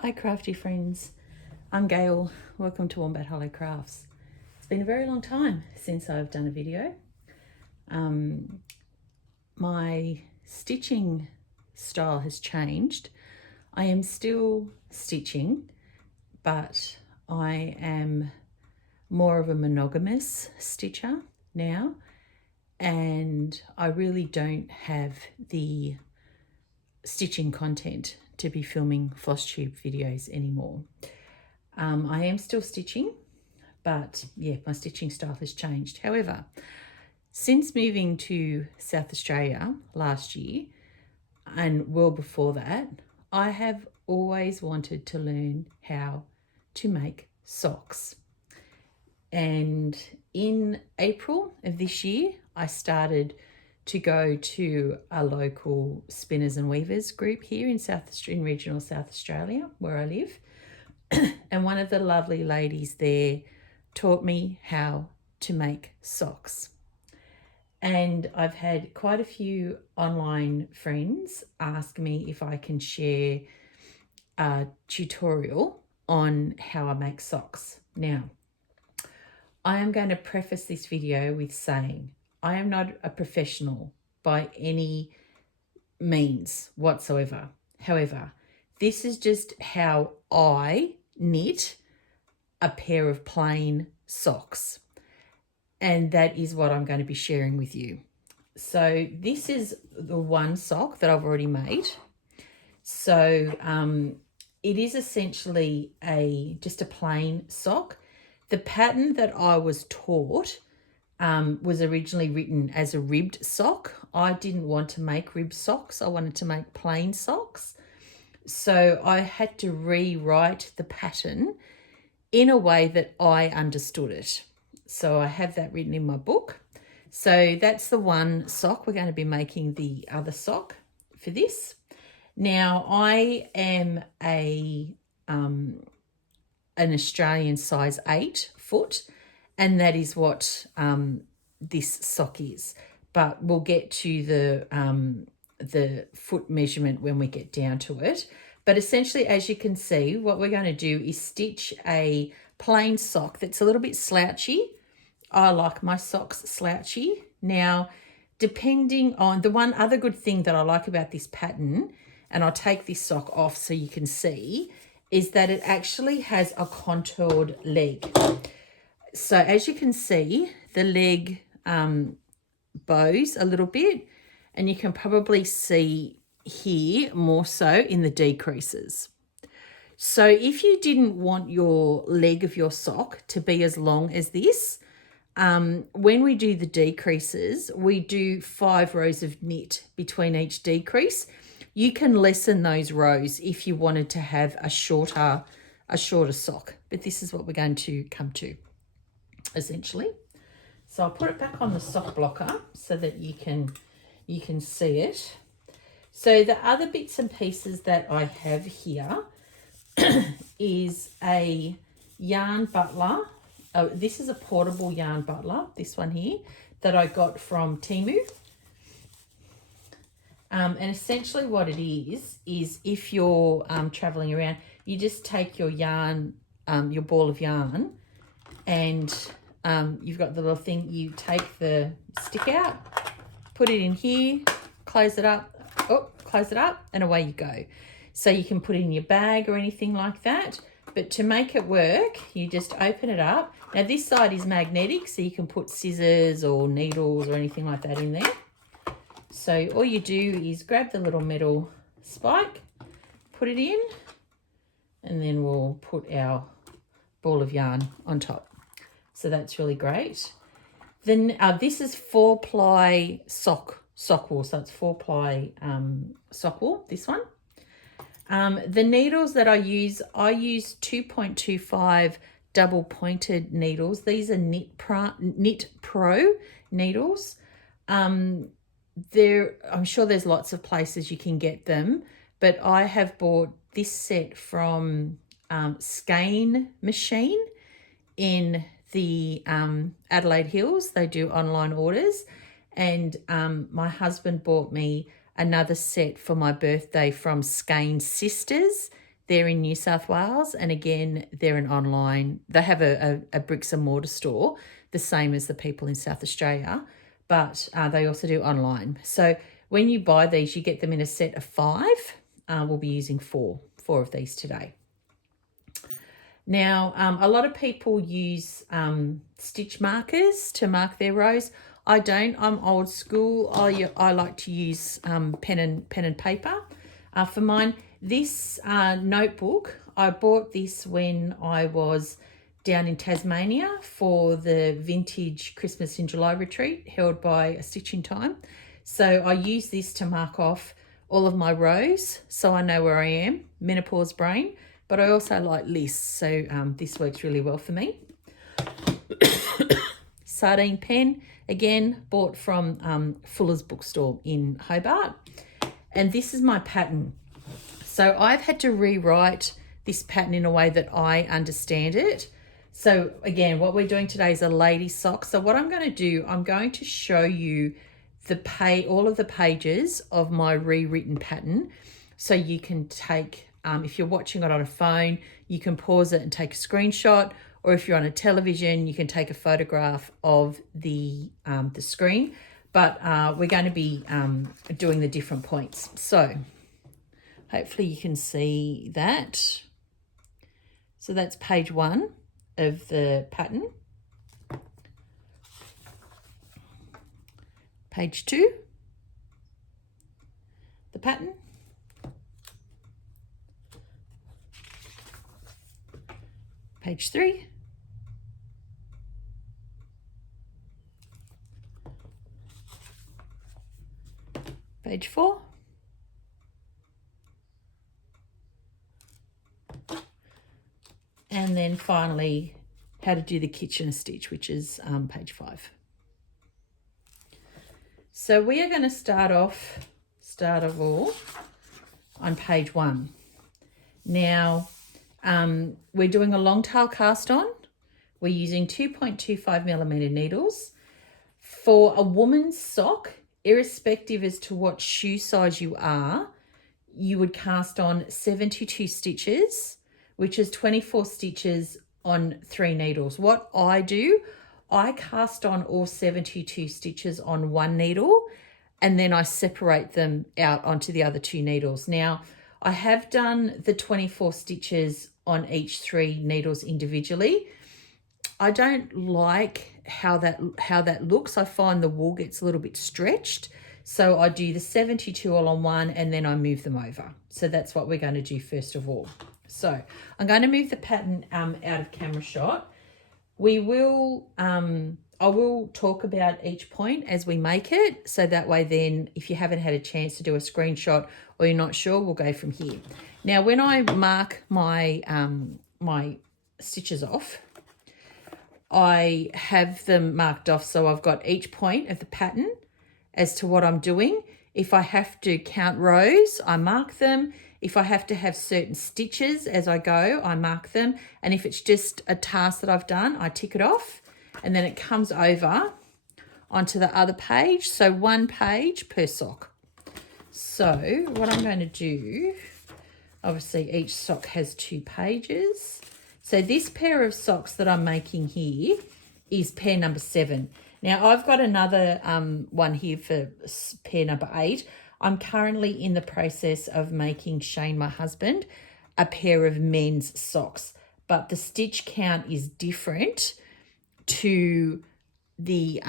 Hi crafty friends, I'm Gail. Welcome to Wombat Hollow Crafts. It's been a very long time since I've done a video. My stitching style has changed. I am still stitching, but I am more of a monogamous stitcher now, and I really don't have the stitching content to be filming floss tube videos anymore. I am still stitching, but yeah, my stitching style has changed. However, since moving to South Australia last year and well before that, I have always wanted to learn how to make socks. And in April of this year, I started to go to a local spinners and weavers group here in regional South Australia, where I live. And one of the lovely ladies there taught me how to make socks. And I've had quite a few online friends ask me if I can share a tutorial on how I make socks. Now, I am going to preface this video with saying I am not a professional by any means whatsoever. However, this is just how I knit a pair of plain socks, and that is what I'm going to be sharing with you. So this is the one sock that I've already made. So it is essentially just a plain sock. The pattern that I was taught was originally written as a ribbed sock. I didn't want to make ribbed socks. I wanted to make plain socks. So I had to rewrite the pattern in a way that I understood it. So I have that written in my book. So that's the one sock. We're going to be making the other sock for this. Now, I am an Australian size 8 foot, and that is what this sock is. But we'll get to the foot measurement when we get down to it. But essentially, as you can see, what we're going to do is stitch a plain sock that's a little bit slouchy. I like my socks slouchy. Now, depending on the one other good thing that I like about this pattern, and I'll take this sock off so you can see, is that it actually has a contoured leg. So as you can see, the leg bows a little bit, and you can probably see here more so in the decreases. So if you didn't want your leg of your sock to be as long as this, when we do the decreases, we do 5 rows of knit between each decrease. You can lessen those rows if you wanted to have a shorter sock, but this is what we're going to come to essentially. So I'll put it back on the sock blocker so that you can see it. So the other bits and pieces that I have here is a yarn butler. Oh, this is a portable yarn butler, this one here, that I got from Temu. And essentially what it is if you're traveling around, you just take your yarn, your ball of yarn, and you've got the little thing, you take the stick out, put it in here, close it up, and away you go. So you can put it in your bag or anything like that. But to make it work, you just open it up. Now this side is magnetic, so you can put scissors or needles or anything like that in there. So all you do is grab the little metal spike, put it in, and then we'll put our ball of yarn on top. So that's really great. Then this is 4-ply sock wool, so it's 4-ply sock wool, this one. The needles that I use 2.25 double pointed needles. These are Knit Pro needles. I'm sure there's lots of places you can get them, but I have bought this set from Skein Machine in the Adelaide Hills. They do online orders, and my husband bought me another set for my birthday from Skein Sisters. they're in New South Wales, and again, they're an online, they have a bricks and mortar store, the same as the people in South Australia, but they also do online. So when you buy these, you get them in a set of 5. We'll be using four of these today. Now, a lot of people use stitch markers to mark their rows. I don't. I'm old school. I like to use pen and paper for mine. This notebook, I bought this when I was down in Tasmania for the vintage Christmas in July retreat held by A Stitch in Time. So I use this to mark off all of my rows so I know where I am, menopause brain, but I also like lists, so this works really well for me. Sardine pen, again, bought from Fuller's Bookstore in Hobart. And this is my pattern. So I've had to rewrite this pattern in a way that I understand it. So again, what we're doing today is a lady sock. So what I'm going to do, I'm going to show you all of the pages of my rewritten pattern, so you can take, if you're watching it on a phone, you can pause it and take a screenshot, or if you're on a television, you can take a photograph of the screen. But we're going to be doing the different points. So hopefully you can see that. So that's page 1 of the pattern. Page 2, the pattern. Page 3. Page 4. And then finally, how to do the kitchen stitch, which is page 5. So we are going to start of all on page 1. Now, we're doing a long tail cast on. We're using 2.25mm needles. For a woman's sock, irrespective as to what shoe size you are, you would cast on 72 stitches, which is 24 stitches on 3 needles. What I do, I cast on all 72 stitches on 1 needle, and then I separate them out onto the other 2 needles. Now, I have done the 24 stitches on each 3 needles individually. I don't like how that looks. I find the wool gets a little bit stretched. So I do the 72 all on one, and then I move them over. So that's what we're going to do first of all. So I'm going to move the pattern out of camera shot. We will, I will talk about each point as we make it. So that way then, if you haven't had a chance to do a screenshot or you're not sure, we'll go from here. Now, when I mark my, my stitches off, I have them marked off. So I've got each point of the pattern as to what I'm doing. If I have to count rows, I mark them. If I have to have certain stitches as I go, I mark them. And if it's just a task that I've done, I tick it off. And then it comes over onto the other page. So 1 page per sock. So what I'm going to do, obviously each sock has 2 pages. So this pair of socks that I'm making here is pair number 7. Now I've got another one here for pair number 8. I'm currently in the process of making Shane, my husband, a pair of men's socks, but the stitch count is different to the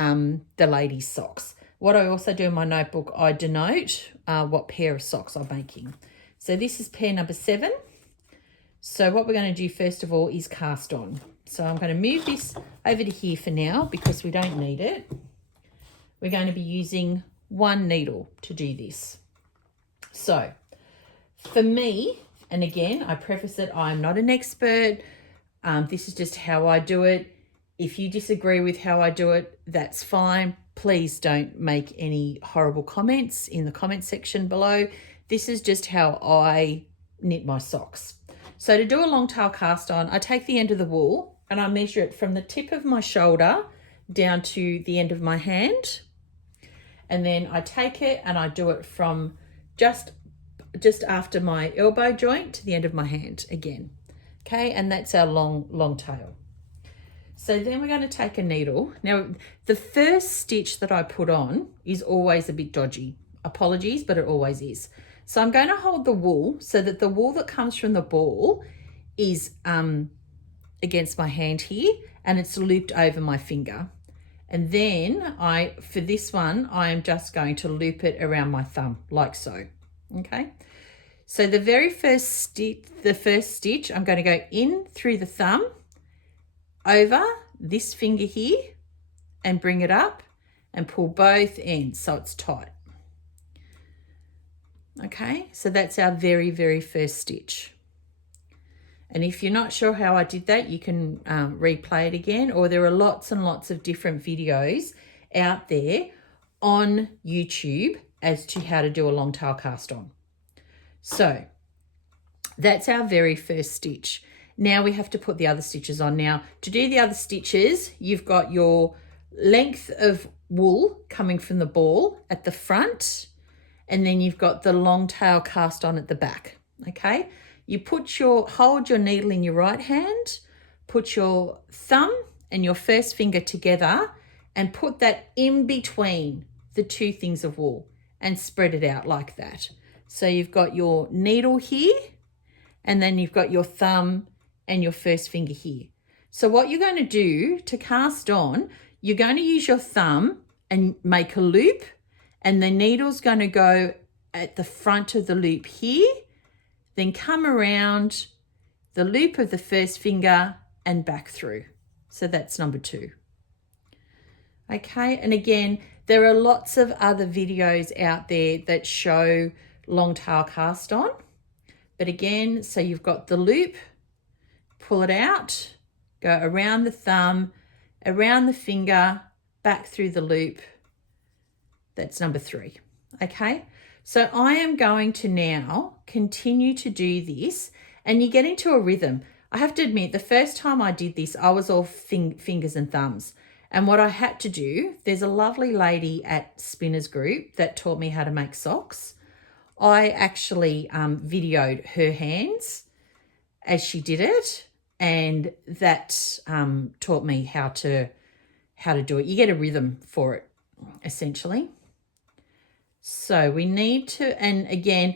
ladies' socks. What I also do in my notebook, I denote what pair of socks I'm making. So this is pair number 7. So what we're going to do first of all is cast on. So I'm going to move this over to here for now because we don't need it. We're going to be using 1 needle to do this. So for me, and again, I preface it, I'm not an expert. This is just how I do it. If you disagree with how I do it, that's fine. Please don't make any horrible comments in the comment section below. This is just how I knit my socks. So to do a long tail cast on, I take the end of the wool and I measure it from the tip of my shoulder down to the end of my hand. And then I take it and I do it from just just after my elbow joint to the end of my hand again. Okay, and that's our long tail. So then we're going to take a needle. Now, the first stitch that I put on is always a bit dodgy. Apologies, but it always is. So I'm going to hold the wool so that the wool that comes from the ball is against my hand here, and it's looped over my finger. And then for this one, I am just going to loop it around my thumb like so. Okay. So the first stitch, I'm going to go in through the thumb, over this finger here, and bring it up and pull both ends so it's tight. Okay, so that's our very first stitch. And if you're not sure how I did that, you can replay it again, or there are lots and lots of different videos out there on YouTube as to how to do a long tail cast on. So that's our very first stitch. Now we have to put the other stitches on. Now, to do the other stitches, you've got your length of wool coming from the ball at the front, and then you've got the long tail cast on at the back, okay? You hold your needle in your right hand, put your thumb and your first finger together and put that in between the two things of wool and spread it out like that. So you've got your needle here, and then you've got your thumb and your first finger here. So what you're going to do to cast on, you're going to use your thumb and make a loop, and the needle's going to go at the front of the loop here, then come around the loop of the first finger and back through. So that's number 2. Okay, and again, there are lots of other videos out there that show long tail cast on. But again, so you've got the loop, pull it out, go around the thumb, around the finger, back through the loop. That's number 3. Okay, so I am going to now continue to do this, and you get into a rhythm. I have to admit, the first time I did this, I was all fingers and thumbs. And what I had to do, there's a lovely lady at Spinners Group that taught me how to make socks. I actually videoed her hands as she did it, and that taught me how to do it. You get a rhythm for it, essentially. So we need to, and again,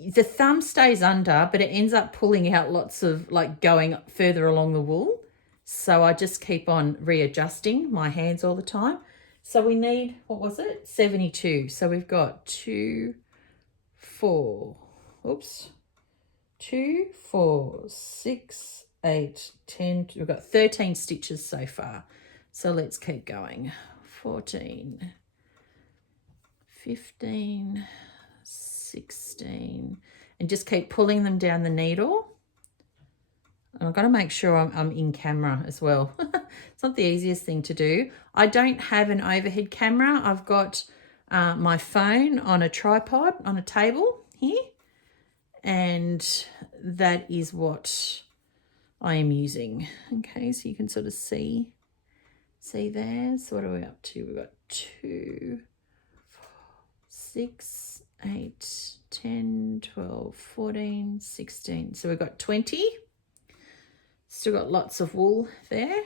the thumb stays under, but it ends up pulling out lots of, like, going further along the wool. So I just keep on readjusting my hands all the time. So we need, what was it? 72. So we've got 2, 4, 2, 4, 6, 8, 10. We've got 13 stitches so far. So let's keep going. 14, 15, 16, and just keep pulling them down the needle. And I've got to make sure I'm in camera as well. It's not the easiest thing to do. I don't have an overhead camera. I've got my phone on a tripod on a table here, and that is what I am using. Okay, so you can sort of see there. So what are we up to? We've got 2, 4, 6, 8, 10, 12, 14, 16. So we've got 20. Still got lots of wool there.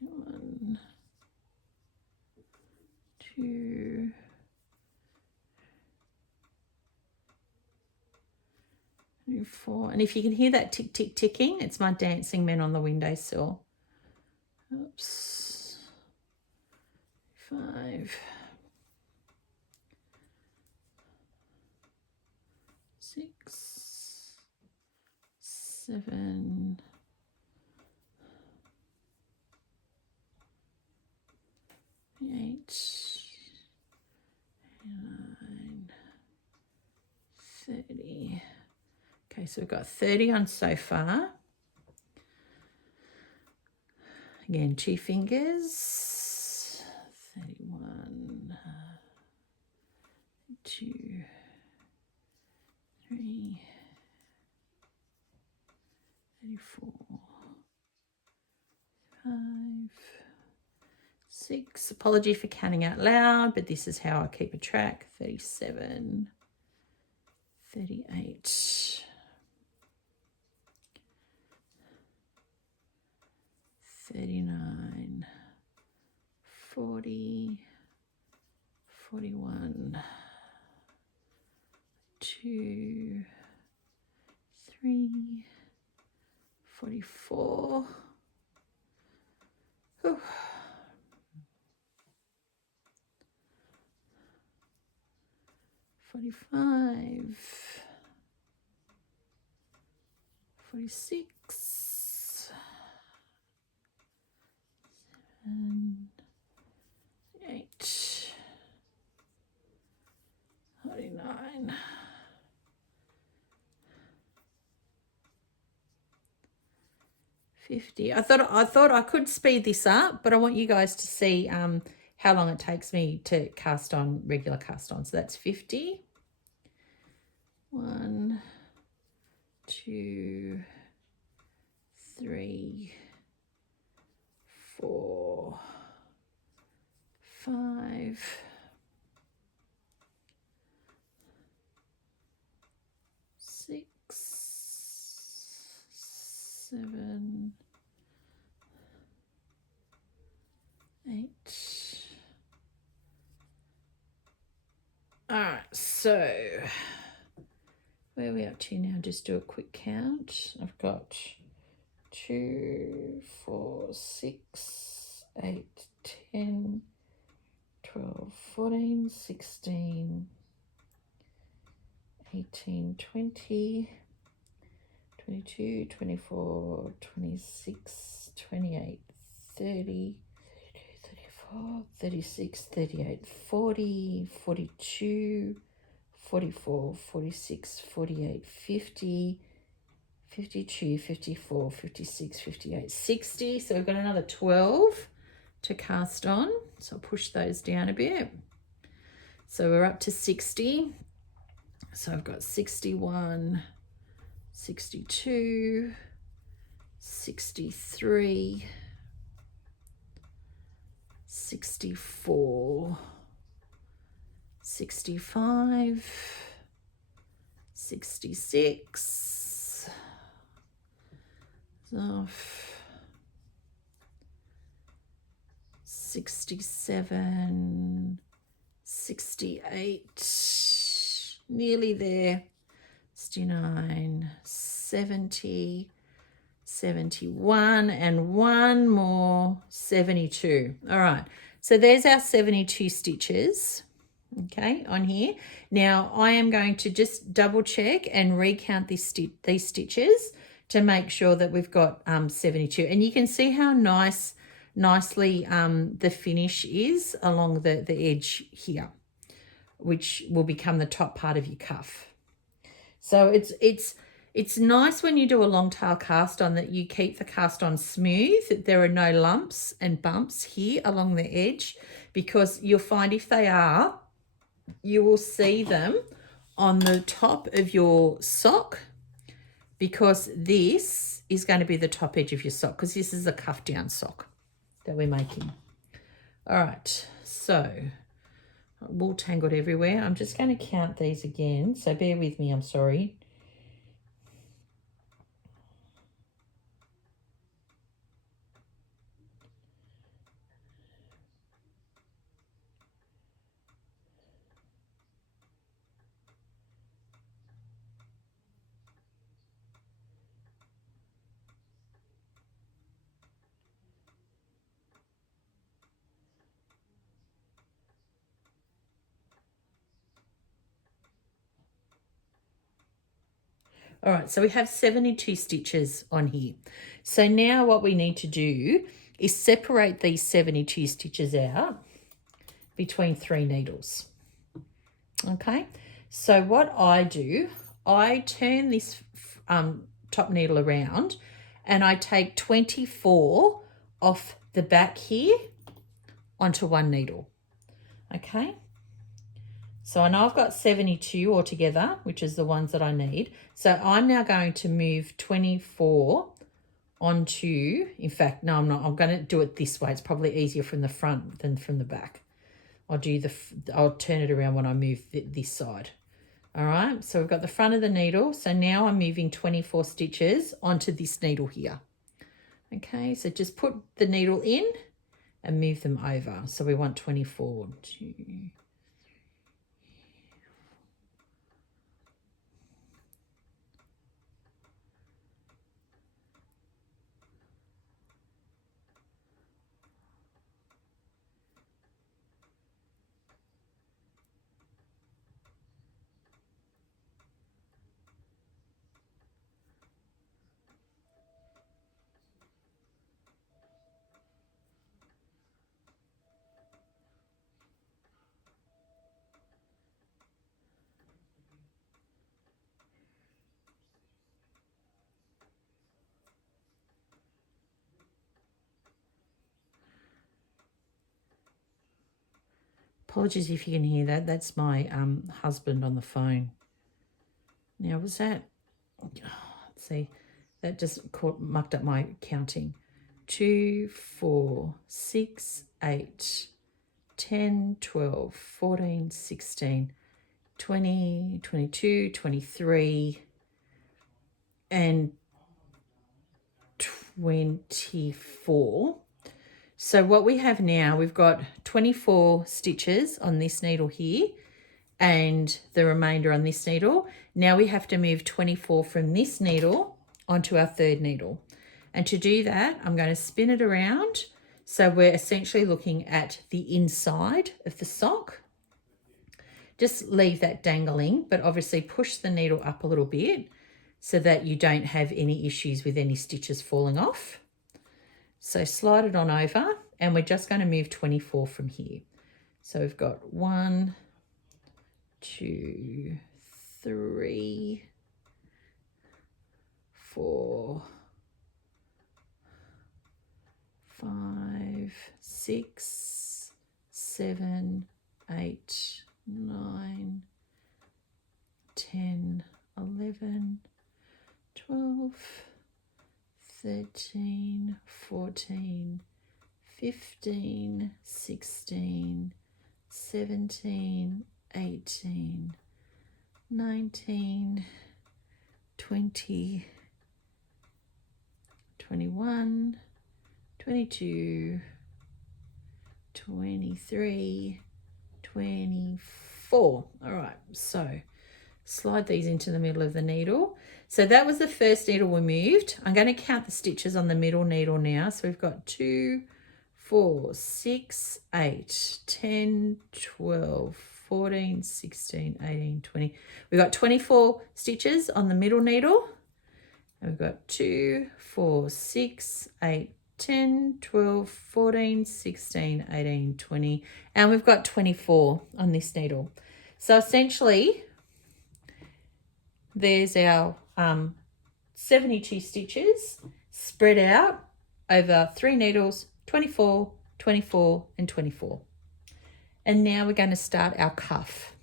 1, 2, 3, 4. And if you can hear that tick, tick, ticking, it's my dancing men on the windowsill. Oops. 5, 6, 7, 8, 9, 30. Okay, so we've got 30 on so far. Again, 2 fingers. 31, 2, 3, 34, 5, 6. Apology for counting out loud, but this is how I keep a track. 37, 38, 39, 40, 41, 2, 3, 44. Whew. 45, 46, 7, 8, 49, 50. I thought I could speed this up, but I want you guys to see how long it takes me to cast on, regular cast on. So that's 50. 1, 2, 3, 4, 5, 6, 7, 8. All right, so where are we up to now? Just do a quick count. I've got 2, 4, 6, 8, 10, 12, 14, 16, 18, 20, 22, 24, 26, 28, 30, 34, 36, 38, 40, 42, 44, 46, 48, 50, 52, 54, 56, 58, 60. So we've got another 12 to cast on. So I'll push those down a bit. So we're up to 60. So I've got 61, 62, 63, 64, 65, 66, 67, 68, nearly there, 69, 70, 71, and one more, 72. All right, so there's our 72 stitches, okay, on here. Now I am going to just double check and recount these stitches to make sure that we've got 72. And you can see how nicely the finish is along the edge here, which will become the top part of your cuff. So it's nice when you do a long tail cast on that you keep the cast on smooth, that there are no lumps and bumps here along the edge, because you'll find if they are, you will see them on the top of your sock, because this is going to be the top edge of your sock, because this is a cuff down sock that we're making. All right, so wool tangled everywhere. I'm just going to count these again, so bear with me, I'm sorry. All right, so we have 72 stitches on here. So now what we need to do is separate these 72 stitches out between 3 needles. Okay, so what I do, I turn this top needle around and I take 24 off the back here onto one needle. Okay, so I know I've got 72 altogether, which is the ones that I need. So I'm now going to move 24 onto, in fact, no, I'm not. I'm going to do it this way. It's probably easier from the front than from the back. I'll turn it around when I move this side. All right, so we've got the front of the needle. So now I'm moving 24 stitches onto this needle here. Okay, so just put the needle in and move them over. So we want 24. 2, apologies if you can hear that. That's my husband on the phone. Now, was that, let's see, that just mucked up my counting. 2, 4, 6, 8, 10, 12, 14, 16, 20, 22, 23, and 24. So what we have now, we've got 24 stitches on this needle here and the remainder on this needle. Now we have to move 24 from this needle onto our third needle. And to do that, I'm going to spin it around. So we're essentially looking at the inside of the sock. Just leave that dangling, but obviously push the needle up a little bit so that you don't have any issues with any stitches falling off. So slide it on over and we're just going to move 24 from here. So we've got 1, 2, 3, 4, 5, 6, 7, 8, 9, 10, 11, 12, 13, 14, 15, 16, 17, 18, 19, 20, 21, 22, 23, 24. All right, so slide these into the middle of the needle. So that was the first needle we moved. I'm going to count the stitches on the middle needle now. So we've got 2, 4, 6, 8, 10, 12, 14, 16, 18, 20. We've got 24 stitches on the middle needle. And we've got 2, 4, 6, 8, 10, 12, 14, 16, 18, 20. And we've got 24 on this needle. So essentially, there's our 72 stitches spread out over 3 needles, 24, 24, and 24. And now we're going to start our cuff.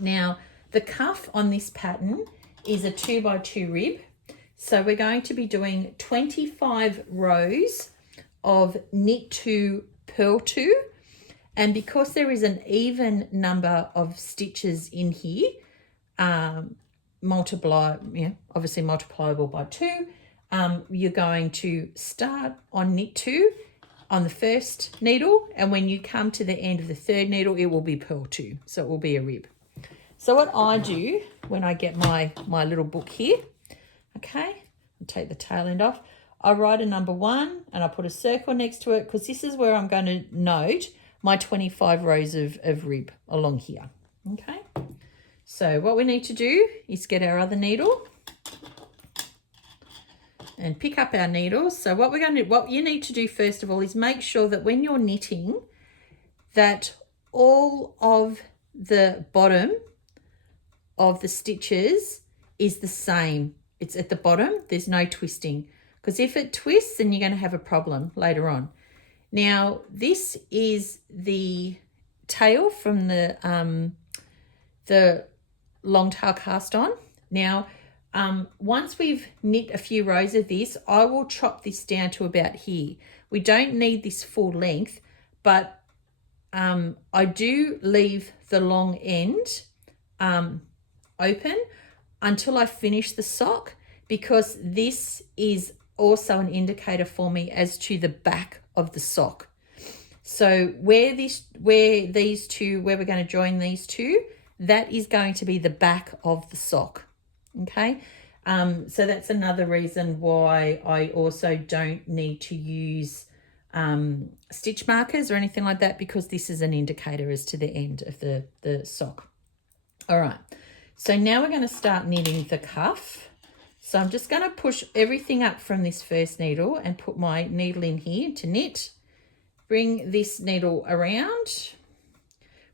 Now, the cuff on this pattern is a 2x2 rib. So we're going to be doing 25 rows of knit 2, purl 2. And because there is an even number of stitches in here, obviously multiplyable by 2, you're going to start on knit 2 on the first needle, and when you come to the end of the third needle, it will be purl 2, so it will be a rib. So what I do when I get my little book here, okay, I'll take the tail end off, I write a number 1 and I put a circle next to it because this is where I'm going to note my 25 rows of rib along here, okay? So what we need to do is get our other needle and pick up our needles. So what you need to do first of all is make sure that when you're knitting that all of the bottom of the stitches is the same. It's at the bottom, there's no twisting, because if it twists, then you're going to have a problem later on. Now, this is the tail from the long tail cast on. Now, once we've knit a few rows of this, I will chop this down to about here. We don't need this full length, but I do leave the long end open until I finish the sock, because this is also an indicator for me as to the back of the sock. So where we're going to join these two, that is going to be the back of the sock. Okay, so that's another reason why I also don't need to use stitch markers or anything like that, because this is an indicator as to the end of the sock. All right, so now we're going to start knitting the cuff. So I'm just going to push everything up from this first needle and put my needle in here to knit. Bring this needle around.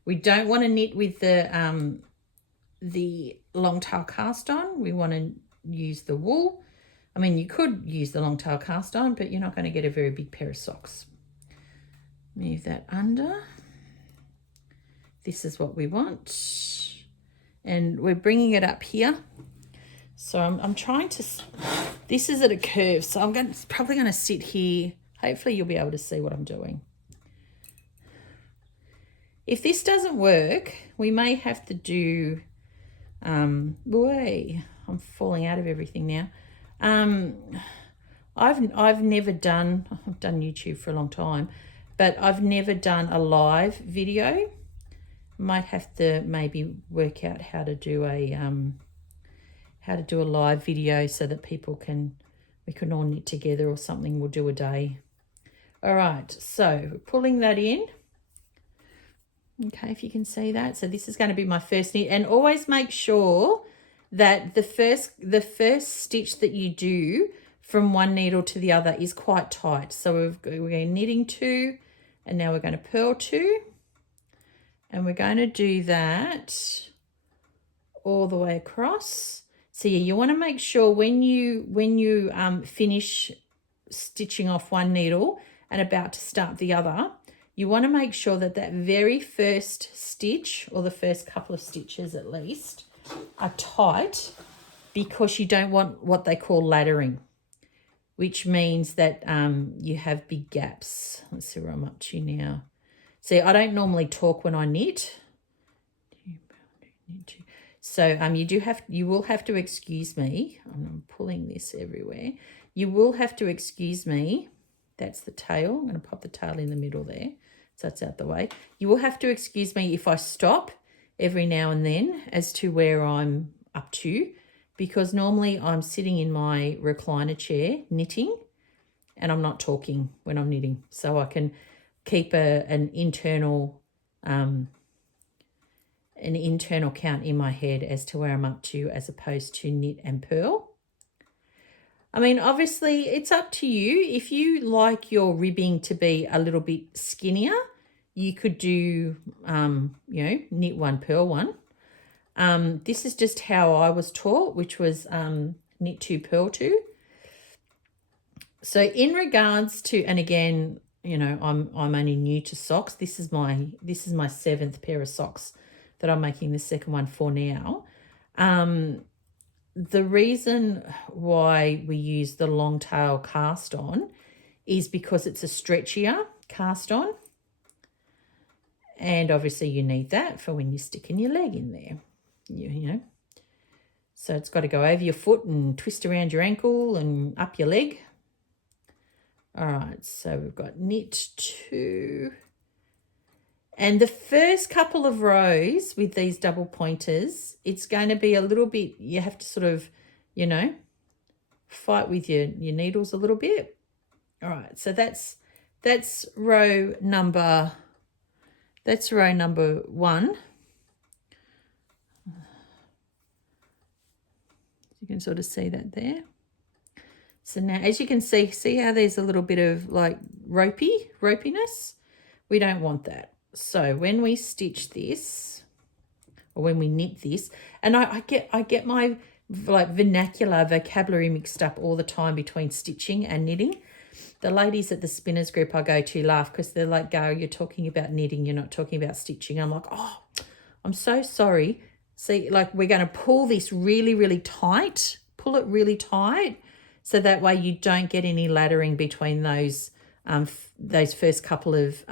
We don't want to knit with the long tail cast on. We want to use the wool. I mean, you could use the long tail cast on, but you're not going to get a very big pair of socks. Move that under. This is what we want. And we're bringing it up here. So I'm trying to, this is at a curve, so I'm probably going to sit here. Hopefully you'll be able to see what I'm doing. If this doesn't work, we may have to do, boy, I'm falling out of everything now. I've never done, I've done YouTube for a long time, but I've never done a live video. Might have to maybe work out how to do a live video so that we can all knit together or something. We'll do a day. All right, so pulling that in. Okay, if you can see that. So this is going to be my first knit, and always make sure that the first stitch that you do from one needle to the other is quite tight. So we're knitting 2, and now we're going to purl 2, and we're going to do that all the way across. So yeah, you want to make sure when you finish stitching off one needle and about to start the other, you want to make sure that that very first stitch, or the first couple of stitches at least, are tight, because you don't want what they call laddering, which means that you have big gaps. Let's see where I'm up to now. See, I don't normally talk when I knit. So you will have to excuse me. I'm pulling this everywhere. You will have to excuse me. That's the tail. I'm going to pop the tail in the middle there, so that's out the way. You will have to excuse me if I stop every now and then as to where I'm up to, because normally I'm sitting in my recliner chair knitting, and I'm not talking when I'm knitting, so I can keep an internal count in my head as to where I'm up to, as opposed to knit and purl. I mean, obviously it's up to you. If you like your ribbing to be a little bit skinnier, you could do, knit 1, purl 1. This is just how I was taught, which was knit 2, purl 2. So in regards to, and again, I'm only new to socks. This is my 7th pair of socks that I'm making the second one for now. The reason why we use the long tail cast on is because it's a stretchier cast on. And obviously you need that for when you're sticking your leg in there, you know. So it's got to go over your foot and twist around your ankle and up your leg. All right, so we've got knit 2. And the first couple of rows with these double pointers, it's going to be a little bit, you have to sort of, fight with your needles a little bit. All right, so that's row number 1. You can sort of see that there. So now, as you can see how there's a little bit of like ropiness? We don't want that. So when we stitch this, or when we knit this, and I get my like vocabulary mixed up all the time between stitching and knitting. The ladies at the spinners group I go to laugh because they're like, "Go, you're talking about knitting, you're not talking about stitching." I'm like, "Oh, I'm so sorry." See, like we're going to pull this really, really tight pull it really tight, so that way you don't get any laddering between those first couple of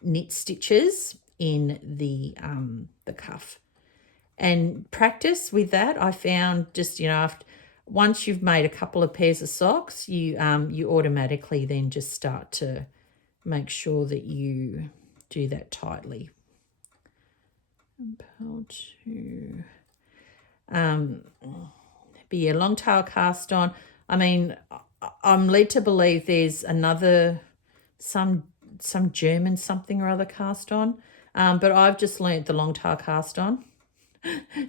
knit stitches in the cuff. And practice with that, I found, just, once you've made a couple of pairs of socks, you automatically then just start to make sure that you do that tightly. How to be a long tail cast on. I mean, I'm led to believe there's another some German something or other cast on, but I've just learnt the long tail cast on.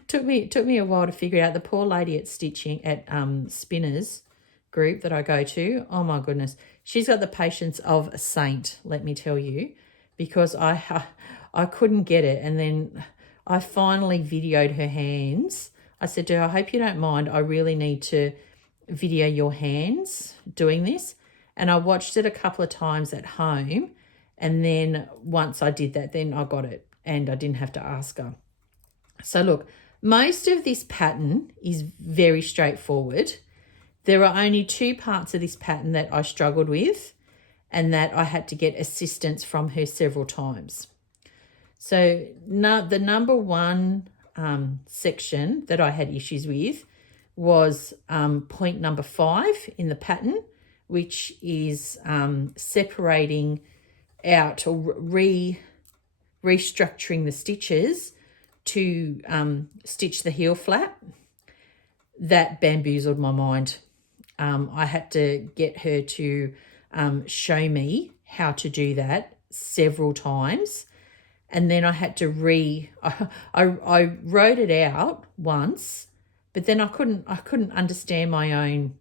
took me a while to figure out. The poor lady at Spinners group that I go to, oh my goodness, she's got the patience of a saint, let me tell you, because I couldn't get it. And then I finally videoed her hands. I said to her, I hope you don't mind, I really need to video your hands doing this. And I watched it a couple of times at home, and then once I did that, then I got it and I didn't have to ask her. So look, most of this pattern is very straightforward. There are only two parts of this pattern that I struggled with and that I had to get assistance from her several times. So the number one section that I had issues with was point number 5 in the pattern, which is separating out or restructuring the stitches to stitch the heel flap. That bamboozled my mind. I had to get her to show me how to do that several times, and then I had to I wrote it out once, but then I couldn't understand my own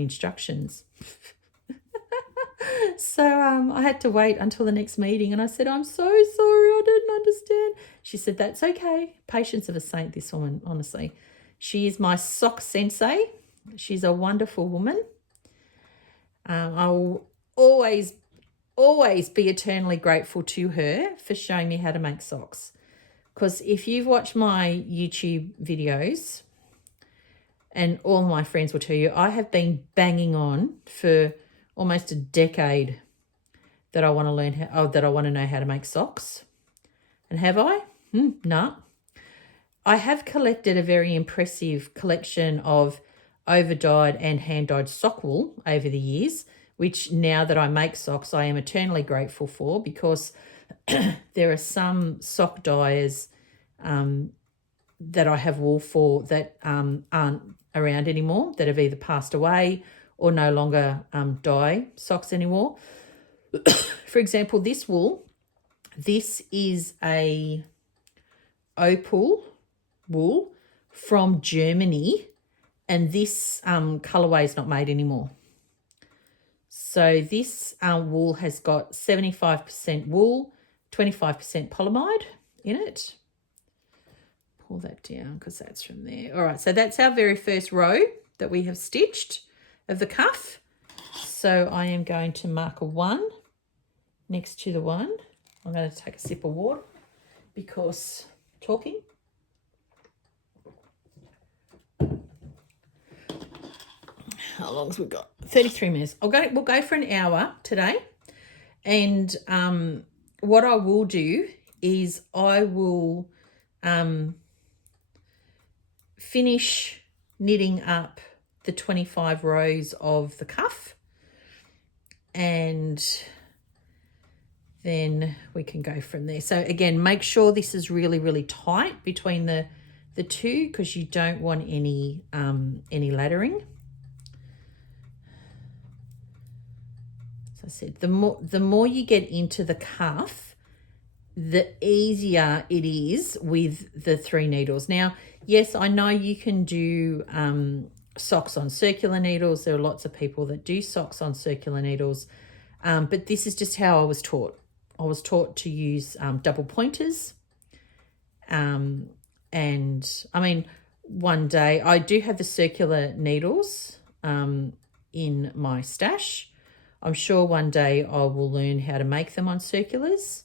instructions. So I had to wait until the next meeting, and I said, I'm so sorry, I didn't understand. She said, that's okay. Patience of a saint, this woman, honestly. She is my sock sensei. She's a wonderful woman. I will always be eternally grateful to her for showing me how to make socks. Because if you've watched my YouTube videos, and all my friends will tell you, I have been banging on for almost a decade that I want to know how to make socks. And have I? No. I have collected a very impressive collection of over-dyed and hand-dyed sock wool over the years, which now that I make socks, I am eternally grateful for, because there are some sock dyers that I have wool for that aren't around anymore, that have either passed away or no longer dye socks anymore. For example, this wool, this is a opal wool from Germany, and this colourway is not made anymore. So this wool has got 75% wool, 25% polyamide in it. Pull that down because that's from there. All right, so that's our very first row that we have stitched of the cuff. So I am going to mark a 1 next to the 1. I'm going to take a sip of water because talking. How long have we got? 33 minutes. We'll go for an hour today. And what I will do is I will finish knitting up the 25 rows of the cuff, and then we can go from there. So again, make sure this is really, really tight between the two, because you don't want any laddering. As I said, the more you get into the cuff, the easier it is with the 3 needles. Now, yes, I know you can do socks on circular needles. There are lots of people that do socks on circular needles, but this is just how I was taught. I was taught to use double pointers, and I mean, one day I do have the circular needles in my stash. I'm sure one day I will learn how to make them on circulars,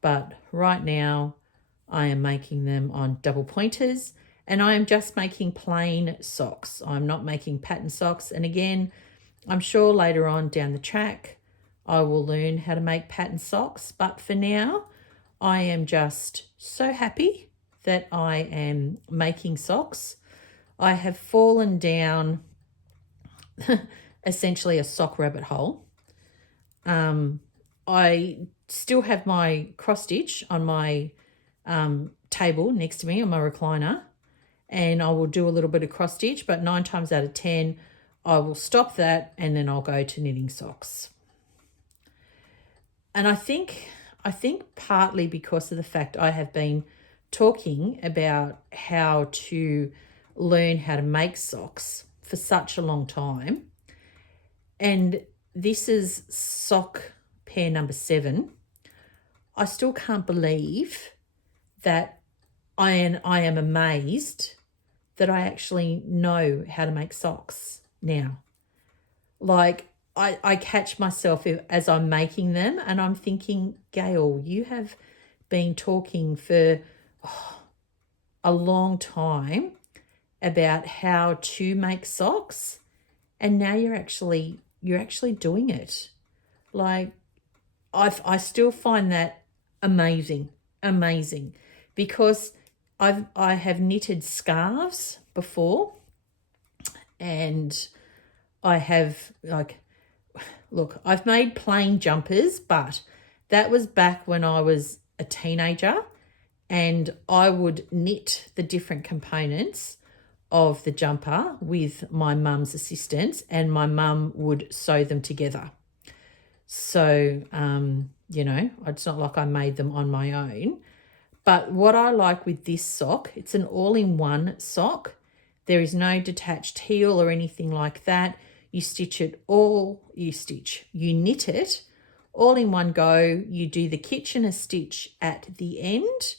but right now I am making them on double pointers. And I am just making plain socks. I'm not making pattern socks. And again, I'm sure later on down the track, I will learn how to make pattern socks. But for now, I am just so happy that I am making socks. I have fallen down essentially a sock rabbit hole. I still have my cross stitch on my table next to me on my recliner, and I will do a little bit of cross stitch, but 9 times out of 10, I will stop that and then I'll go to knitting socks. And I think partly because of the fact I have been talking about how to learn how to make socks for such a long time. And this is sock pair number 7. I still can't believe that I am amazed that I actually know how to make socks now. Like, I catch myself as I'm making them and I'm thinking, Gail, you have been talking for a long time about how to make socks, and now you're actually doing it. Like, I still find that amazing, because I have knitted scarves before, and I have, like, look, I've made plain jumpers, but that was back when I was a teenager, and I would knit the different components of the jumper with my mum's assistance, and my mum would sew them together. So, it's not like I made them on my own. But what I like with this sock, it's an all-in-one sock. There is no detached heel or anything like that. You knit it all in one go. You do the Kitchener stitch at the end.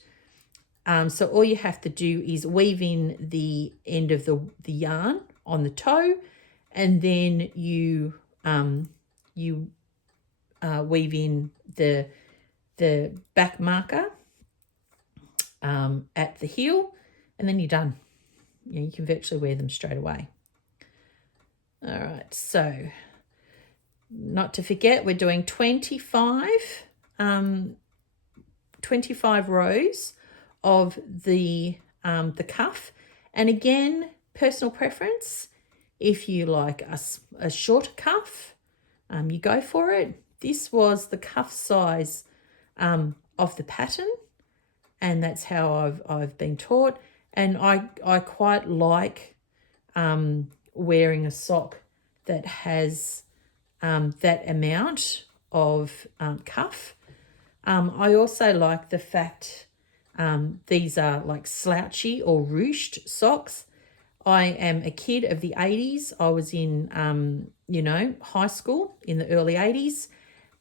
So all you have to do is weave in the end of the yarn on the toe, and then you weave in the back marker at the heel, and then you're done. You can virtually wear them straight away. All right, so not to forget, we're doing 25 rows of the cuff. And again, personal preference. If you like a shorter cuff, you go for it. This was the cuff size of the pattern, and that's how I've been taught. And I quite like wearing a sock that has that amount of cuff. I also like the fact these are like slouchy or ruched socks. I am a kid of the 80s. I was in, high school in the early 80s.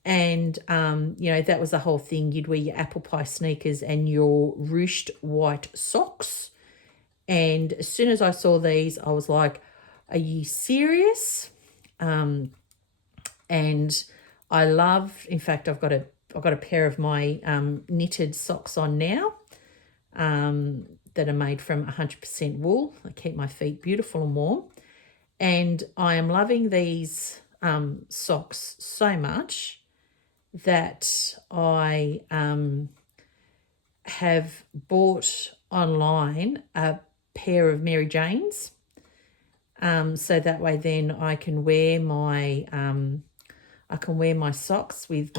And, that was the whole thing. You'd wear your apple pie sneakers and your ruched white socks. And as soon as I saw these, I was like, are you serious? And I love, in fact, I've got a pair of my knitted socks on now that are made from 100% wool. They keep my feet beautiful and warm. And I am loving these socks so much that I have bought online a pair of Mary Janes, so that way then I can wear my socks with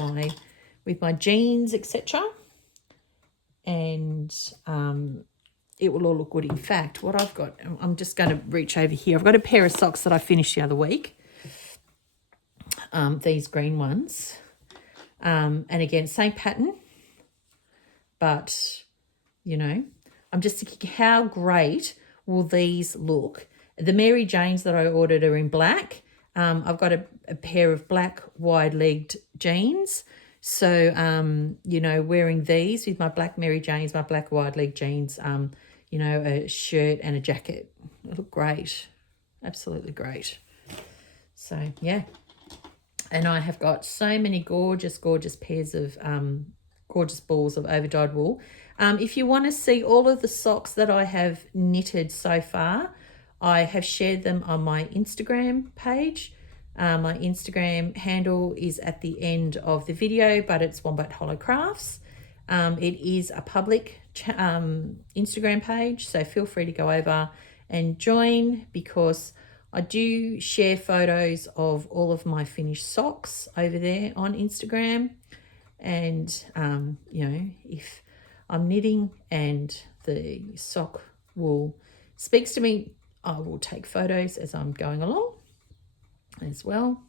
my jeans, etc. And it will all look good. In fact, what I've got, I'm just going to reach over here. I've got a pair of socks that I finished the other week. These green ones. And again, same pattern, but, I'm just thinking, how great will these look? The Mary Janes that I ordered are in black. I've got a pair of black wide-legged jeans. So, wearing these with my black Mary Janes, my black wide-legged jeans, a shirt and a jacket. They look great. Absolutely great. So, yeah. And I have got so many gorgeous pairs of gorgeous balls of overdyed wool. If you want to see all of the socks that I have knitted so far, I have shared them on my Instagram page. My Instagram handle is at the end of the video, but it's Wombat Hollow Crafts. It is a public Instagram page, so feel free to go over and join, because I do share photos of all of my finished socks over there on Instagram. And, you know, if I'm knitting and the sock wool speaks to me, I will take photos as I'm going along as well.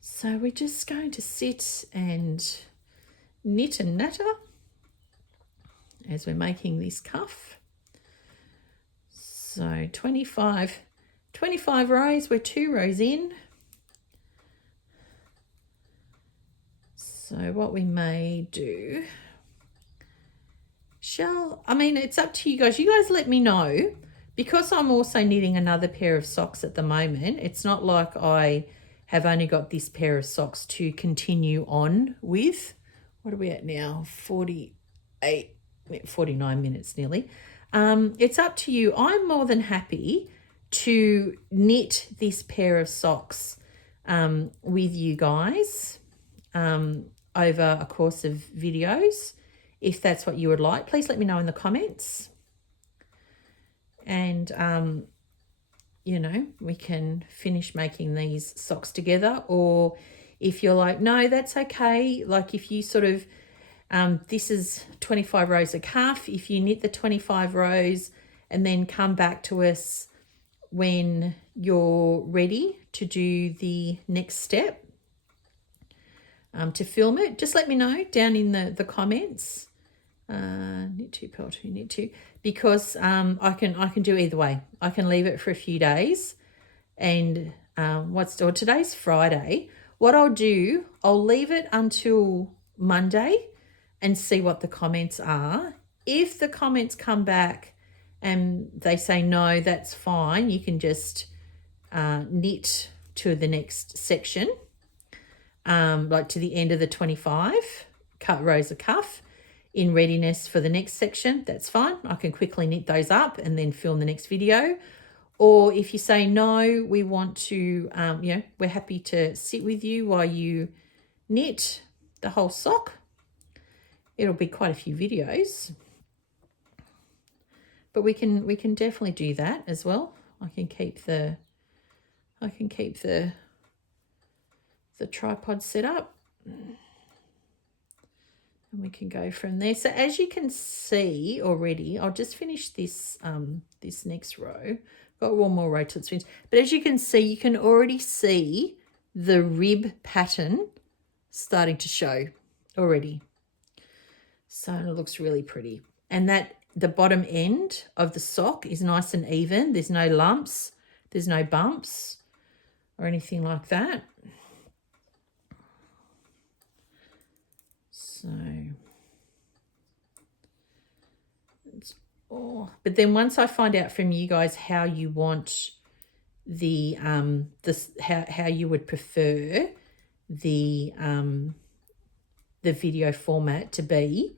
So we're just going to sit and knit and natter as we're making this cuff. So 25 rows, we're 2 rows in. So what we may do, it's up to you guys. You guys let me know, because I'm also knitting another pair of socks at the moment. It's not like I have only got this pair of socks to continue on with. What are we at now? 49 minutes nearly. It's up to you. I'm more than happy to knit this pair of socks with you guys over a course of videos. If that's what you would like, please let me know in the comments. And, you know, we can finish making these socks together. Or if you're like, no, that's okay. Like if you sort of, this is 25 rows of cuff. If you knit the 25 rows and then come back to us when you're ready to do the next step, to film it, just let me know down in the comments. Knit 2, purl 2, knit 2, because I can do either way. I can leave it for a few days, and today's Friday. What I'll do, I'll leave it until Monday and see what the comments are. If the comments come back and they say no, that's fine, you can just knit to the next section, like to the end of the 25 cut rows of cuff in readiness for the next section. That's fine. I can quickly knit those up and then film the next video. Or if you say no, we want to, you know, we're happy to sit with you while you knit the whole sock. It'll be quite a few videos, but we can definitely do that as well. I can keep the tripod set up, and we can go from there. So as you can see already, I'll just finish this this next row. Got one more row till it's finished. But as you can see, you can already see the rib pattern starting to show already. So it looks really pretty. And that the bottom end of the sock is nice and even. There's no lumps, there's no bumps or anything like that. So, but then once I find out from you guys how you want the how you would prefer the video format to be,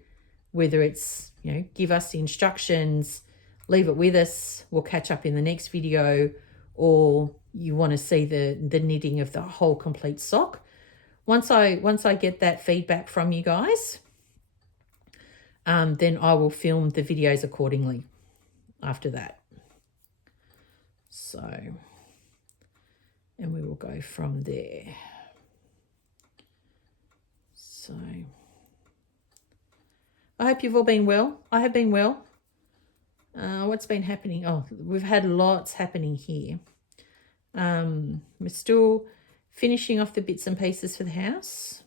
whether it's, you know, give us the instructions, leave it with us, we'll catch up in the next video, or you want to see the knitting of the whole complete sock. Once I get that feedback from you guys, then I will film the videos accordingly after that. So, and we will go from there. So, I hope you've all been well. I have been well. What's been happening? Oh, we've had lots happening here. We're still finishing off the bits and pieces for the house.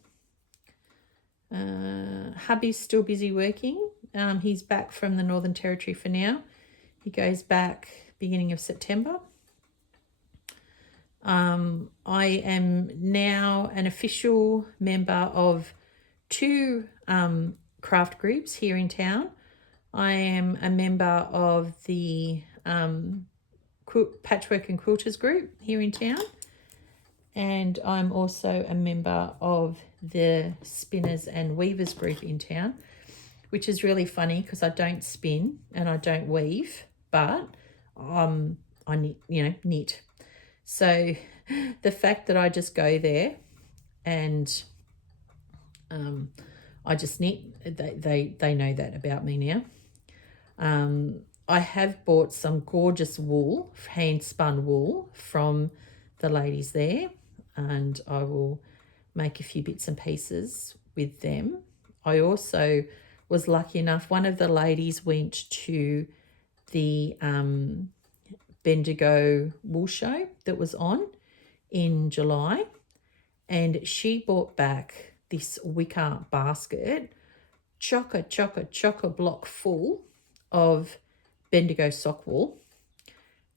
Hubby's still busy working. He's back from the Northern Territory for now. He goes back beginning of September. I am now an official member of 2 craft groups here in town. I am a member of the Patchwork and Quilters group here in town, and I'm also a member of the Spinners and Weavers group in town, which is really funny because I don't spin and I don't weave, but I knit. So the fact that I just go there and I just knit, they know that about me now. I have bought some gorgeous wool, hand spun wool from the ladies there, and I will make a few bits and pieces with them. I also was lucky enough, one of the ladies went to the Bendigo wool show that was on in July, and she brought back this wicker basket, chock-a-block full of Bendigo sock wool,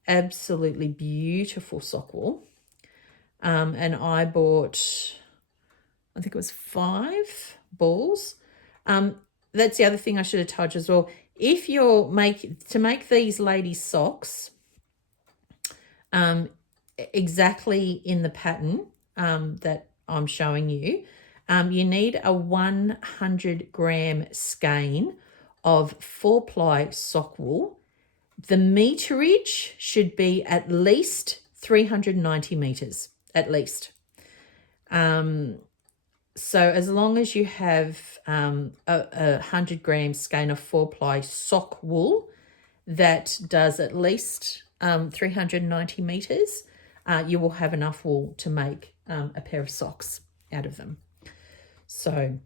absolutely beautiful sock wool. And I bought, I think it was 5 balls. That's the other thing I should have told you as well. If you're to make these ladies' socks exactly in the pattern that I'm showing you, you need a 100-gram skein of 4-ply sock wool. The meterage should be at least 390 meters, at least. So as long as you have a 100-gram skein of 4-ply sock wool that does at least 390 meters, you will have enough wool to make a pair of socks out of them. So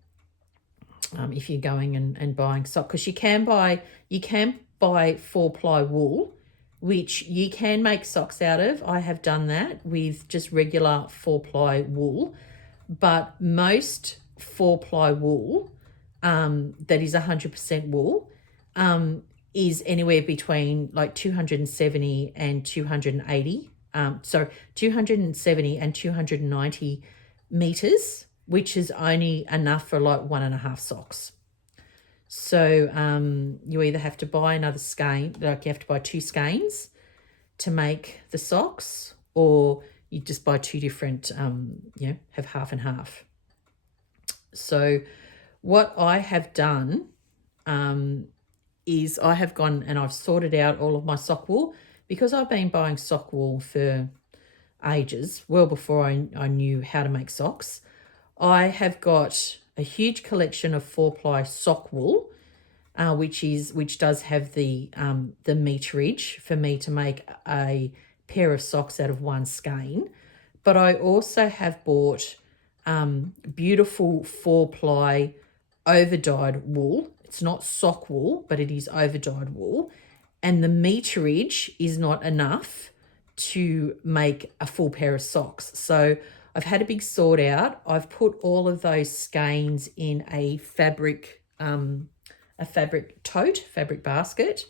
if you're going and buying socks, because you can buy 4-ply wool, which you can make socks out of. I have done that with just regular 4-ply wool, but most 4-ply wool that is 100% wool is anywhere between like 270 and 280. 270 and 290 meters, which is only enough for like 1.5 socks. So you either have to buy another skein, like you have to buy 2 skeins to make the socks, or you just buy 2 different, have half and half. So what I have done is I have gone and I've sorted out all of my sock wool, because I've been buying sock wool for ages, well before I knew how to make socks. I have got a huge collection of 4-ply sock wool, which does have the meterage for me to make a pair of socks out of 1 skein. But I also have bought beautiful 4-ply over-dyed wool. It's not sock wool, but it is over-dyed wool. And the meterage is not enough to make a full pair of socks. So I've had a big sort out. I've put all of those skeins in a fabric tote, fabric basket.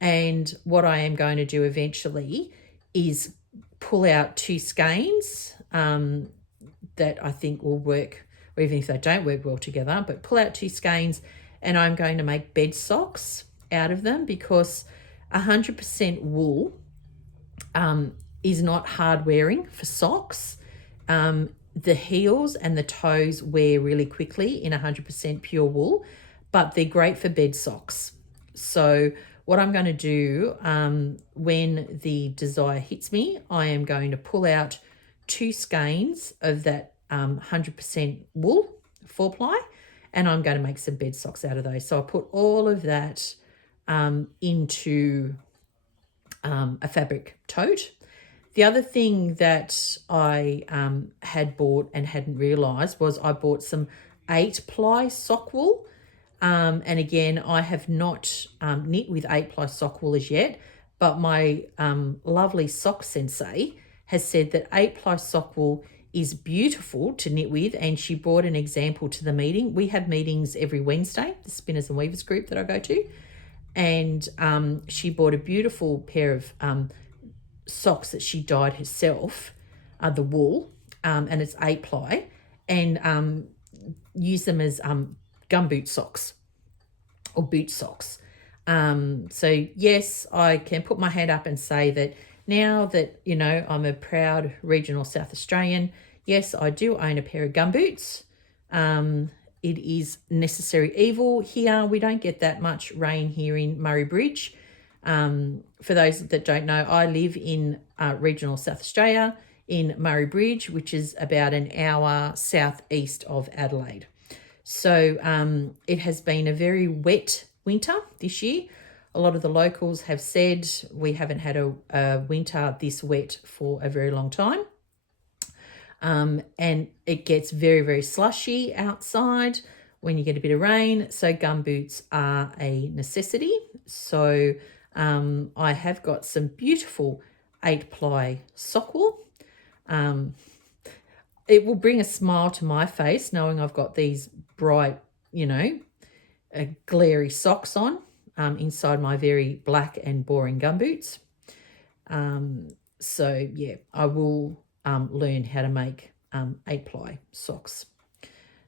And what I am going to do eventually is pull out 2 skeins that I think will work, or even if they don't work well together, but pull out 2 skeins, and I'm going to make bed socks out of them, because 100% wool is not hard wearing for socks. The heels and the toes wear really quickly in 100% pure wool, but they're great for bed socks. So what I'm going to do when the desire hits me, I am going to pull out 2 skeins of that 100% wool 4-ply, and I'm going to make some bed socks out of those. So I put all of that into a fabric tote. The other thing that I had bought and hadn't realised was I bought some 8-ply sock wool. And again, I have not knit with 8-ply sock wool as yet, but my lovely sock sensei has said that 8-ply sock wool is beautiful to knit with, and she brought an example to the meeting. We have meetings every Wednesday, the Spinners and Weavers group that I go to, and she bought a beautiful pair of socks that she dyed herself, the wool, and it's 8-ply, and use them as gumboot socks or boot socks. So yes, I can put my hand up and say that now that, you know, I'm a proud regional South Australian, yes, I do own a pair of gumboots. It is necessary evil here. We don't get that much rain here in Murray Bridge. For those that don't know, I live in regional South Australia in Murray Bridge, which is about an hour southeast of Adelaide. So it has been a very wet winter this year. A lot of the locals have said we haven't had a winter this wet for a very long time. And it gets very, very slushy outside when you get a bit of rain. So gumboots are a necessity. So I have got some beautiful 8-ply sock wool. It will bring a smile to my face knowing I've got these bright, glary socks on inside my very black and boring gumboots. So, yeah, I will learn how to make 8-ply socks.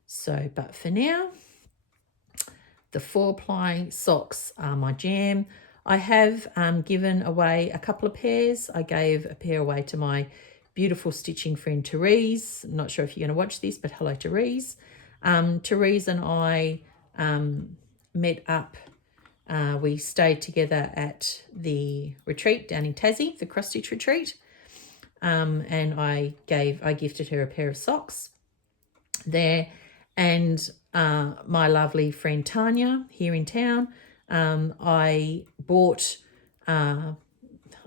So, but for now, the 4-ply socks are my jam. I have given away a couple of pairs. I gave a pair away to my beautiful stitching friend Therese. I'm not sure if you're going to watch this, but hello, Therese. Therese and I met up. We stayed together at the retreat down in Tassie, the cross stitch retreat. And I gifted her a pair of socks there. And my lovely friend Tanya here in town, I bought, I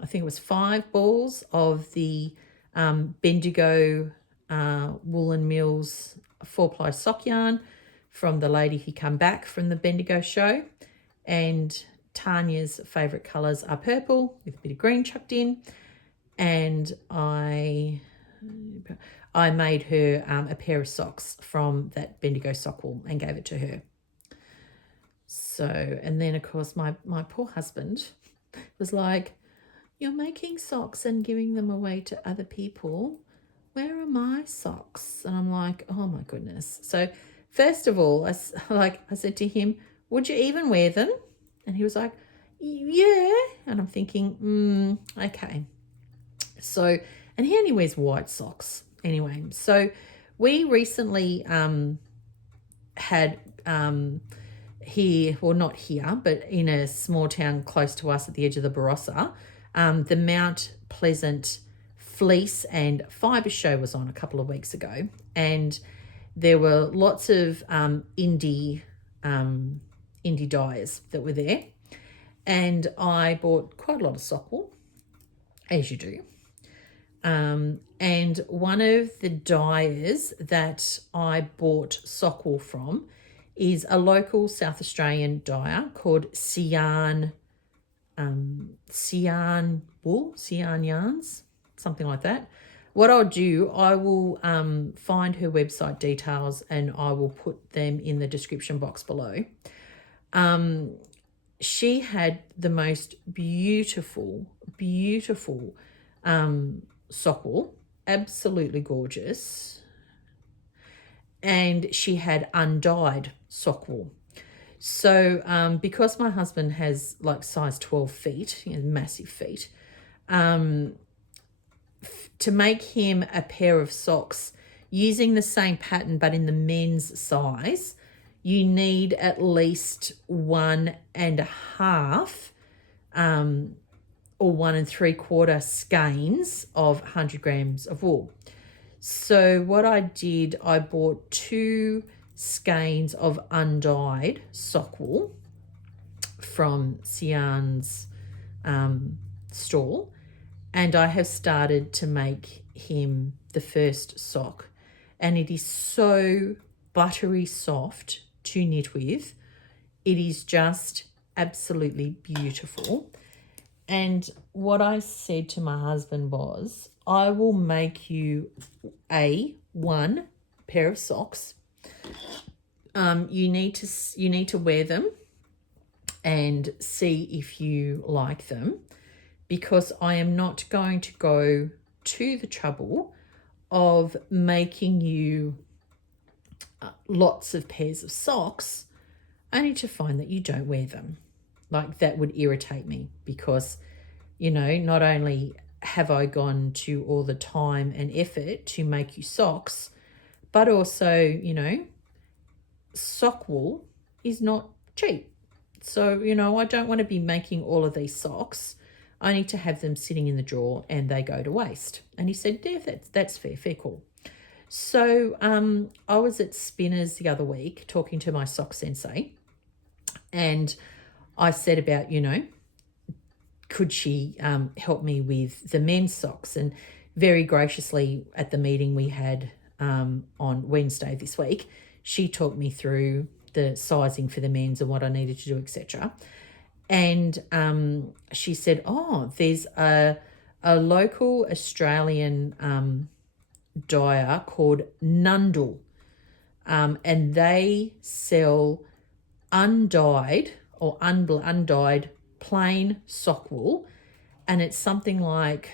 think it was 5 balls of the Bendigo Woollen Mills 4-ply sock yarn from the lady who come back from the Bendigo show. And Tanya's favourite colours are purple with a bit of green chucked in. And I made her a pair of socks from that Bendigo sock wool and gave it to her. So, and then of course my poor husband was like, "You're making socks and giving them away to other people. Where are my socks?" And I'm like, oh my goodness. So first of all, I said to him, "Would you even wear them?" And he was like, "Yeah." And I'm thinking, okay. So, and he only wears white socks anyway. So we recently had here, well, not here, but in a small town close to us at the edge of the Barossa, the Mount Pleasant Fleece and Fibre Show was on a couple of weeks ago. And there were lots of indie dyers that were there. And I bought quite a lot of sock wool, as you do. And one of the dyers that I bought sock wool from is a local South Australian dyer called Sian Yarns, something like that. What I'll do, I will find her website details and I will put them in the description box below. She had the most beautiful sock wool, absolutely gorgeous. And she had undyed sock wool. So because my husband has like size 12 feet, massive feet, to make him a pair of socks using the same pattern but in the men's size, you need at least 1.5 or 1 3/4 skeins of 100 grams of wool. So what I did, I bought 2 skeins of undyed sock wool from Sian's stall, and I have started to make him the first sock, and it is so buttery soft to knit with. It is just absolutely beautiful. And what I said to my husband was, I will make you one pair of socks. You need to wear them and see if you like them, because I am not going to go to the trouble of making you lots of pairs of socks only to find that you don't wear them. Like, that would irritate me, because, not only have I gone to all the time and effort to make you socks, but also, sock wool is not cheap. So, you know, I don't want to be making all of these socks. I need to have them sitting in the drawer and they go to waste. And he said, yeah, that's fair, cool. So I was at Spinners the other week talking to my sock sensei, and I said about, you know, could she help me with the men's socks? And very graciously at the meeting we had on Wednesday this week, she talked me through the sizing for the men's and what I needed to do, etc. And she said, oh, there's a local Australian dyer called Nundle, and they sell undyed or undyed plain sock wool, and it's something like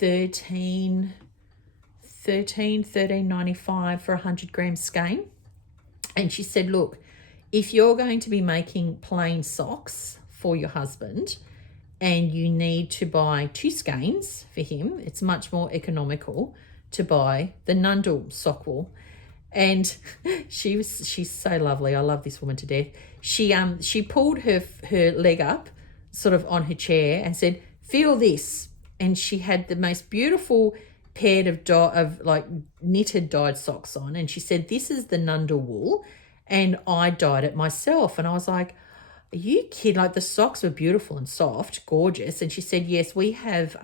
$13.95 for 100 grams skein. And she said, look, if you're going to be making plain socks for your husband and you need to buy 2 skeins for him, it's much more economical to buy the Nundle sock wool. And she's so lovely. I love this woman to death. She pulled her leg up sort of on her chair and said, feel this. And she had the most beautiful pair of like knitted dyed socks on. And she said, this is the Nundle wool. And I dyed it myself. And I was like, are you kidding? Like, the socks were beautiful and soft, gorgeous. And she said, yes, we have,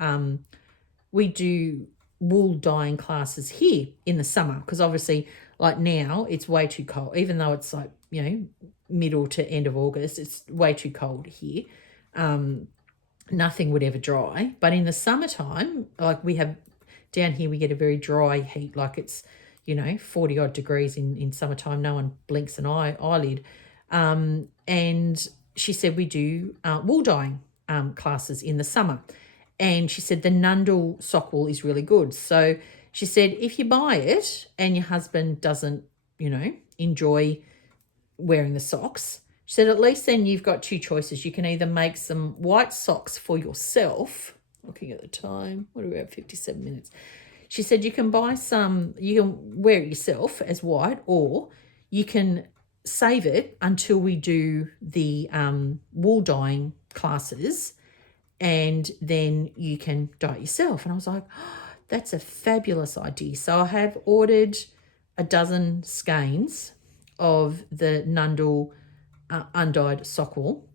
we do wool dyeing classes here in the summer, because obviously like now it's way too cold, even though it's like, you know, middle to end of August, it's way too cold here. Nothing would ever dry. But in the summertime, like we have down here, we get a very dry heat, like it's, you know, 40 odd degrees in summertime. No one blinks an eyelid. And she said we do wool dyeing classes in the summer. And she said the Nundle sock wool is really good. So she said, if you buy it and your husband doesn't, you know, enjoy wearing the socks, she said, at least then you've got 2 choices. You can either make some white socks for yourself. Looking at the time, what do we have, 57 minutes. She said you can buy some, you can wear it yourself as white, or you can save it until we do the wool dyeing classes, and then you can dye it yourself. And I was like, oh, that's a fabulous idea. So I have ordered a dozen skeins of the Nundle undyed sock wool.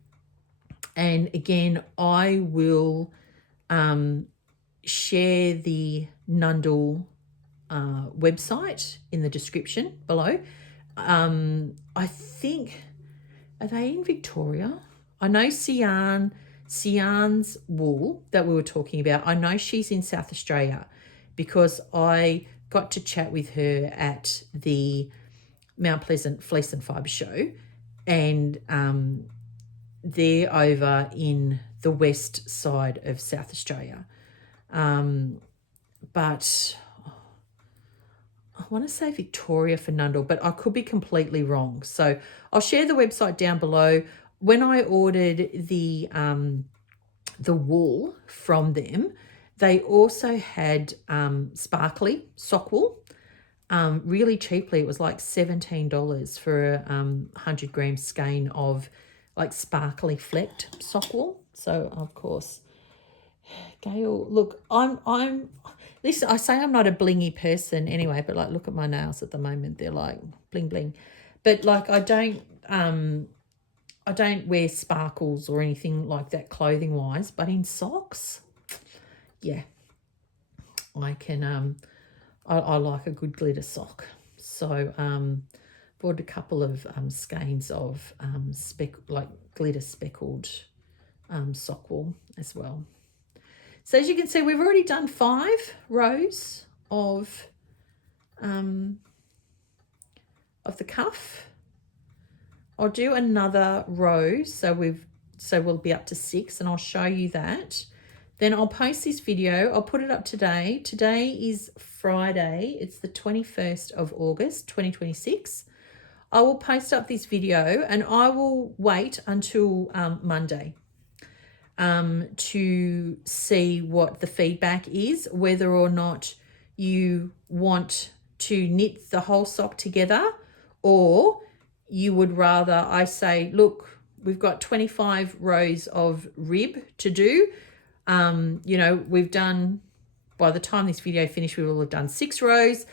And again, I will share the Nundle website in the description below. I think, are they in Victoria? I know Sian's wool that we were talking about, I know she's in South Australia, because I got to chat with her at the Mount Pleasant Fleece and Fibre show, and they're over in the west side of South Australia. But I want to say Victoria for Nundle, but I could be completely wrong. So I'll share the website down below. When I ordered the wool from them, they also had sparkly sock wool, really cheaply. It was like $17 for a 100 gram skein of like sparkly flecked sock wool. So of course, Gail, look, I'm listen, I say I'm not a blingy person anyway, but like, look at my nails at the moment, they're like bling bling. But like, I don't wear sparkles or anything like that clothing wise, but in socks, yeah, I can I like a good glitter sock. So bought a couple of skeins of glitter speckled sock wool as well. So as you can see, we've already done 5 rows of the cuff. I'll do another row, so we'll be up to 6, and I'll show you that. Then I'll post this video. I'll put it up today. Today is Friday. It's the 21st of August, 2026. I will post up this video, and I will wait until Monday to see what the feedback is, whether or not you want to knit the whole sock together, or you would rather I say, look, we've got 25 rows of rib to do. You know, we've done, by the time this video finished, we will have done 6 rows.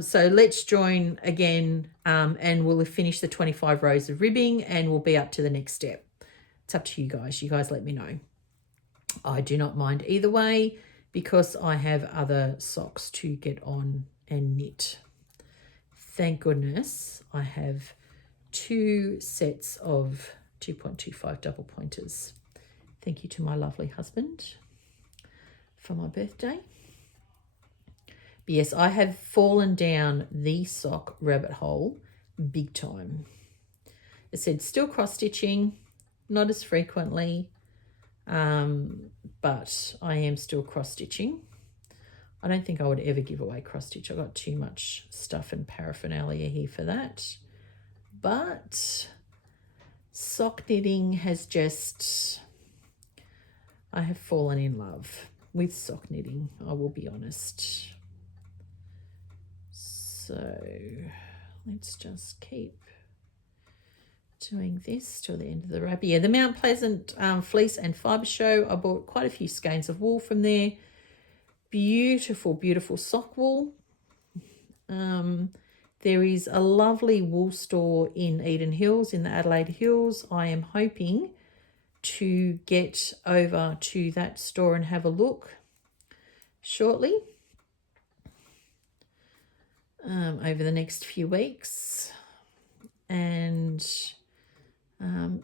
So let's join again, and we'll have finished the 25 rows of ribbing and we'll be up to the next step. It's up to you guys. You guys let me know. I do not mind either way because I have other socks to get on and knit. Thank goodness I have 2 sets of 2.25 double pointers. Thank you to my lovely husband for my birthday. But yes, I have fallen down the sock rabbit hole big time. It said still cross stitching, not as frequently, but I am still cross stitching. I don't think I would ever give away cross stitch. I've got too much stuff and paraphernalia here for that. But sock knitting has just, I have fallen in love with sock knitting, I will be honest. So let's just keep doing this till the end of the row. But yeah, the Mount Pleasant Fleece and Fibre Show, I bought quite a few skeins of wool from there. Beautiful, beautiful sock wool. There is a lovely wool store in Eden Hills, in the Adelaide Hills. I am hoping to get over to that store and have a look shortly, over the next few weeks. And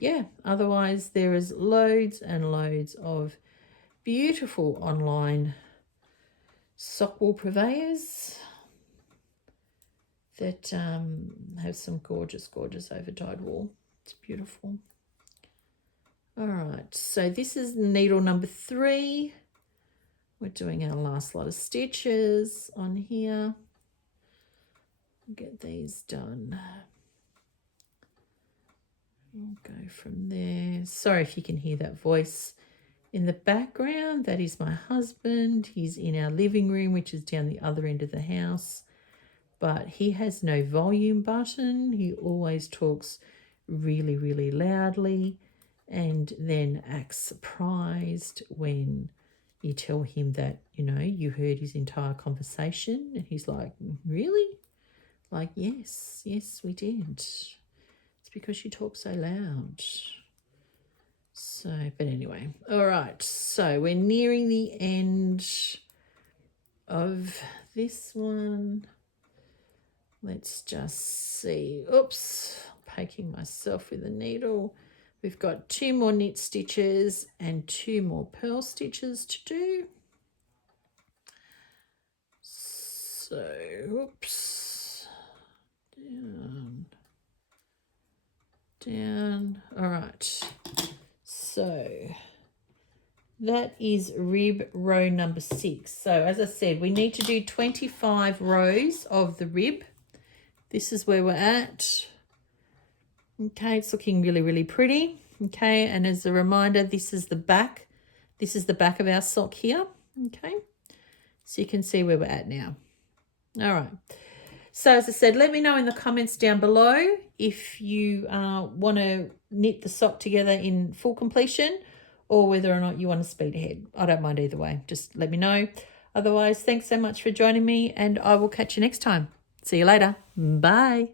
yeah, otherwise there is loads and loads of beautiful online sock wool purveyors that have some gorgeous, gorgeous over-dyed wool. It's beautiful. All right, so this is needle number 3. We're doing our last lot of stitches on here. Get these done. We'll go from there. Sorry if you can hear that voice in the background. That is my husband. He's in our living room, which is down the other end of the house. But he has no volume button. He always talks really, really loudly and then acts surprised when you tell him that, you know, you heard his entire conversation. And he's like, really? Like, yes, we did. It's because you talk so loud. So, but anyway, all right. So we're nearing the end of this one. Let's just see. Oops, poking myself with a needle. We've got 2 more knit stitches and 2 more purl stitches to do. So, oops, down. All right. So that is rib row number 6. So as I said, we need to do 25 rows of the rib. This is where we're at. Okay, it's looking really, really pretty. Okay, and as a reminder, this is the back. This is the back of our sock here. Okay, so you can see where we're at now. All right. So as I said, let me know in the comments down below if you want to knit the sock together in full completion or whether or not you want to speed ahead. I don't mind either way. Just let me know. Otherwise, thanks so much for joining me and I will catch you next time. See you later. Bye.